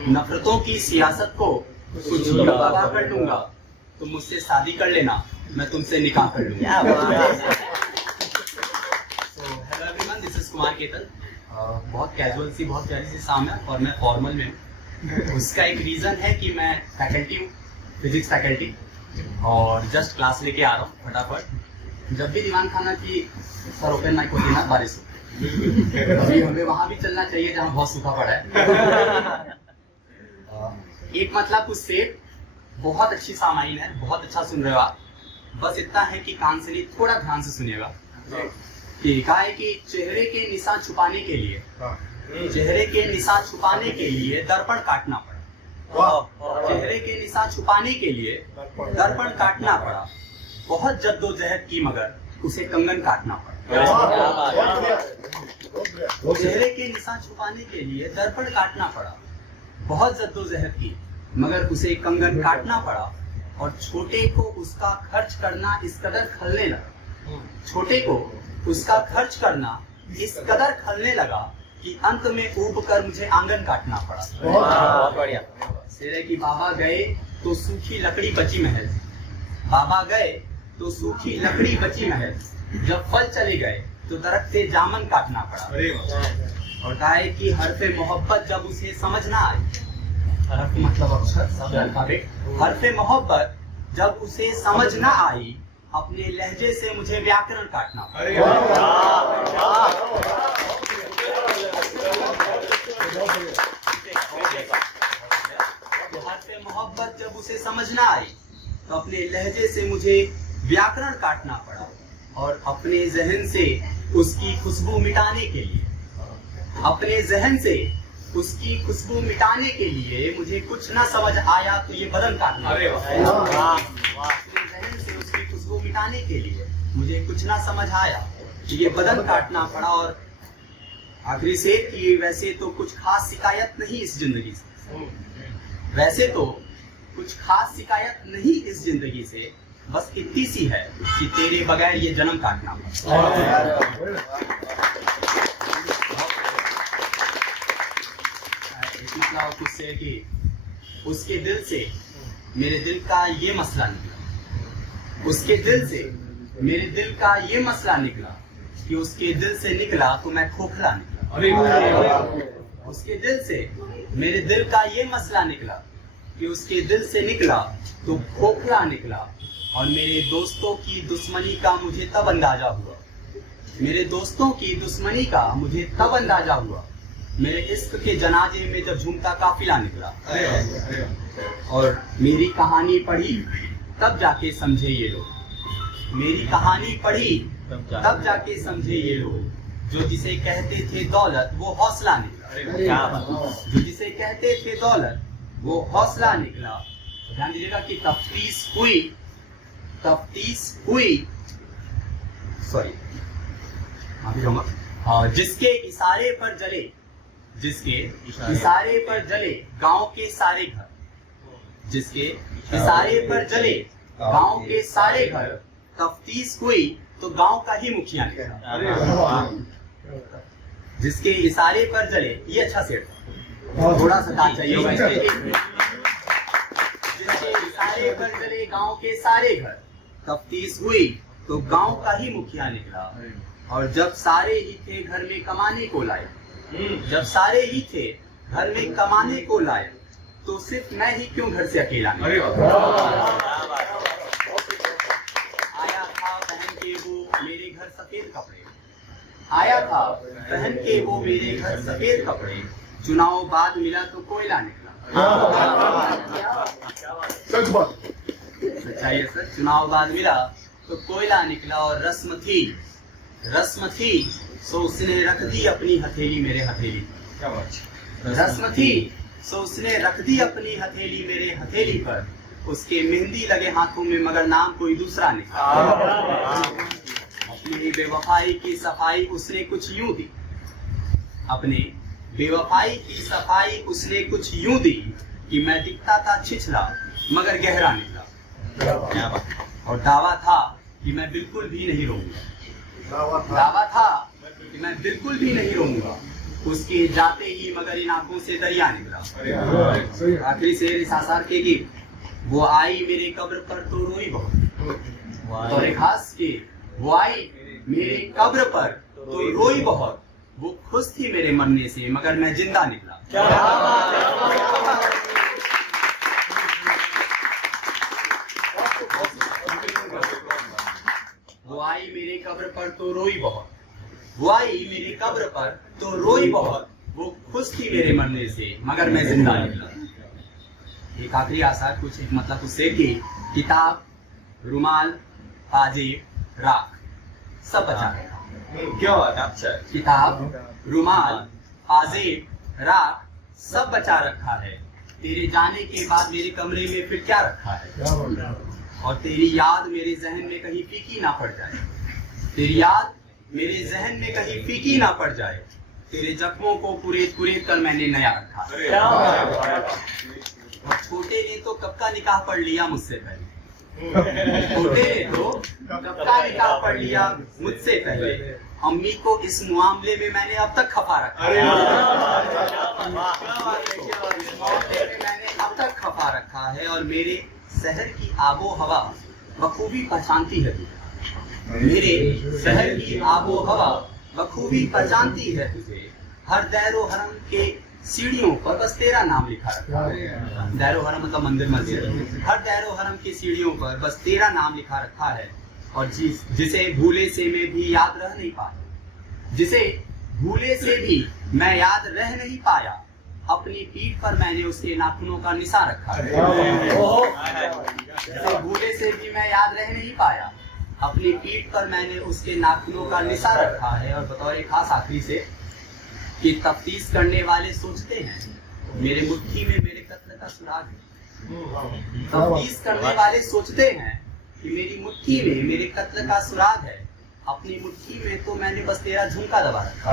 नफरतों की सियासत को कुछ तबाह कर लूंगा, तुम मुझसे शादी कर लेना, मैं तुमसे निकाह कर लूंगा। Hello everyone, this is Kumar Ketan. बहुत कैजुअल सी, बहुत प्यारी सी शाम है और मैं फॉर्मल में हूँ। उसका एक रीजन है कि मैं फैकल्टी हूँ, फिजिक्स फैकल्टी, और जस्ट क्लास लेके आ रहा हूँ फटाफट। जब भी दीवान खाना की सर ओपन माइक होती है ना, बारिश अभी हमें वहां भी चलना चाहिए जहाँ बहुत सूखा पड़ा है। एक मतलब कुछ से बहुत अच्छी सामाइन है, बहुत अच्छा सुन रहे हो आप। बस इतना है कि कान से नहीं, थोड़ा ध्यान से सुनिएगा। कि कहा है कि चेहरे के निशान छुपाने के लिए, चेहरे के निशान छुपाने के लिए दर्पण काटना पड़ा। चेहरे के निशान छुपाने के लिए दर्पण काटना पड़ा। बहुत जद्दोजहद की मगर उसे कंगन काटना पड़ा। चेहरे के निशान छुपाने के लिए दर्पण काटना पड़ा। बहुत जद्दोजहद की मगर उसे कंगन काटना पड़ा। और छोटे को उसका खर्च करना इस कदर खलने लगा, छोटे को उसका खर्च करना इस कदर खलने लगा कि अंत में ऊब कर मुझे आंगन काटना पड़ा। बहुत बढ़िया। सिरे की बाबा गए तो सूखी लकड़ी बची महल, बाबा गए तो सूखी लकड़ी बची महल। जब फल चले गए तो दरख्त से जामन काटना पड़ा। और कहा है कि हरफे मोहब्बत जब उसे समझ ना आई, हरफ मतलब अक्षर, हरफे मोहब्बत जब उसे समझ ना आई, अपने लहजे से मुझे व्याकरण काटना पड़ा। हरफे मोहब्बत जब उसे समझ ना आई तो अपने लहजे से मुझे व्याकरण काटना पड़ा। और अपने जहन से उसकी खुशबू मिटाने के लिए, अपने जहन से उसकी खुशबू मिटाने के लिए मुझे कुछ ना समझ आया तो ये बदन काटना पड़ा। अपने जहन से उसकी खुशबू मिटाने के लिए मुझे कुछ ना समझ आया तो ये बदन काटना पड़ा। और आखिरी से कि वैसे तो कुछ खास शिकायत नहीं इस जिंदगी से, वैसे तो कुछ खास शिकायत नहीं इस जिंदगी से, बस इतनी सी है कि तेरे बगैर ये जन्म काटना पड़ा। मतलब कुछ से कि उसके दिल से मेरे दिल का ये मसला निकला, उसके दिल से मेरे दिल का ये मसला निकला कि उसके दिल से निकला तो मैं खोखला निकला। उसके दिल से मेरे दिल का ये मसला निकला कि उसके दिल से निकला तो खोखला निकला। और मेरे दोस्तों की दुश्मनी का मुझे तब अंदाजा हुआ, मेरे दोस्तों की दुश्मनी का मुझे तब अंदाजा हुआ, मेरे इश्क के जनाजे में जब झूमता काफिला निकला। और मेरी कहानी पढ़ी तब जाके समझे ये लोग, मेरी कहानी पढ़ी तब जाके समझे ये लोग, जो जिसे कहते थे दौलत वो हौसला निकला, जो जिसे कहते थे दौलत वो हौसला निकला। ध्यान दीजिएगा कि तफ्तीश हुई, सॉरी माफी चाहूंगा, जिसके इशारे पर जले, जिसके इशारे पर जले गांव के सारे घर, जिसके इशारे पर जले गांव के सारे घर। तफ्तीश हुई तो गांव का ही मुखिया निकला, जिसके इशारे पर जले, ये अच्छा सेट थोड़ा सा दांत चाहिए होगा इसके लिए। जिसके इशारे पर जले गांव के सारे घर, तफ्तीश हुई तो गांव का ही मुखिया निकला। और जब सारे ही थे घर में कमाने को लाए, जब सारे ही थे घर में कमाने को लाए, तो सिर्फ मैं ही क्यों घर से अकेला निकला। आया था पहन के वो मेरे घर सफेद कपड़े, आया था पहन के वो मेरे घर सफेद कपड़े। चुनाव बाद मिला तो कोयला निकला। सच्चाई है सर, चुनाव बाद मिला तो कोयला निकला। और रस्म थी सो उसने रख दी अपनी हथेली मेरे हथेली, रस्म थी सो उसने रख दी अपनी हथेली मेरे हथेली पर। उसके मेहंदी लगे हाथों में मगर नाम कोई दूसरा निकला। अपनी बेवफाई की सफाई उसने कुछ यूं दी, अपने बेवफाई की सफाई उसने कुछ यूं दी कि मैं दिखता था छिछला मगर गहरा निकला। और दावा था कि मैं बिल्कुल भी नहीं रोऊंगा, दावा था कि मैं बिल्कुल भी नहीं रोऊंगा। उसके जाते ही मगर इन आंखों से दरिया निकला। आखिरी शेर इस आसार के कि वो आई मेरे कब्र पर तो रोई बहुत। और एक खास कि वो आई मेरे कब्र पर तो रोई बहुत, वो खुश थी मेरे मरने से मगर मैं जिंदा निकला। वो आई मेरे कब्र पर तो रोई बहुत, वो आई मेरी कब्र पर तो रोई बहुत, वो खुश थी मेरे मरने से मगर मैं जिंदा निकला। एक आखिरी आसार कुछ एक मतलब उससे कि किताब, रुमाल, पाजेब, राख सब बचा रखा। क्या बात है। अच्छा, किताब, रुमाल, पाजेब, राख सब बचा रखा है। तेरे जाने के बाद मेरे कमरे में फिर क्या रखा है? और तेरी याद मेरे जहन में कहीं फीकी ना पड़ जाए, तेरी याद मेरे जहन में कहीं फीकी ना पड़ जाए। तेरे जख्मों को कुरेद कुरेद कर मैंने नया रखा है। और छोटे ने तो कब का निकाह पढ़ लिया मुझसे पहले, छोटे ने तो कब का निकाह पढ़ लिया मुझसे पहले। अम्मी को इस मामले में मैंने अब तक खफा रखा है, मैंने अब तक खफा रखा है। और मेरे शहर की आबो हवा बखूबी पहचानती है तुझे, मेरे शहर की आबो हवा बखूबी पहचानती है तुझे। हर दैरो हरम के सीढ़ियों पर बस तेरा नाम लिखा रखा है। दैरो हरम मतलब मंदिर मस्जिद, हर दैरो हरम की सीढ़ियों पर बस तेरा नाम लिखा रखा है। और जिसे भूले से मैं भी याद रह नहीं पाया, जिसे भूले से भी मैं याद रह नहीं पाया, अपनी पीठ पर मैंने उसके नाखूनों का निशान रखा है। जिसे भूले से भी मैं याद रह नहीं पाया, अपनी पीठ पर मैंने उसके नाखूनों का निशान रखा है। और बतौर खास आखिरी से कि तफ्तीश करने वाले सोचते हैं मेरे मुट्ठी में मेरे कत्ल का सुराग है। तफ्तीश करने वाले सोचते हैं कि मेरी मुट्ठी में मेरे कत्ल का सुराग है, अपनी मुट्ठी में तो मैंने बस तेरा झुमका दबा रखा।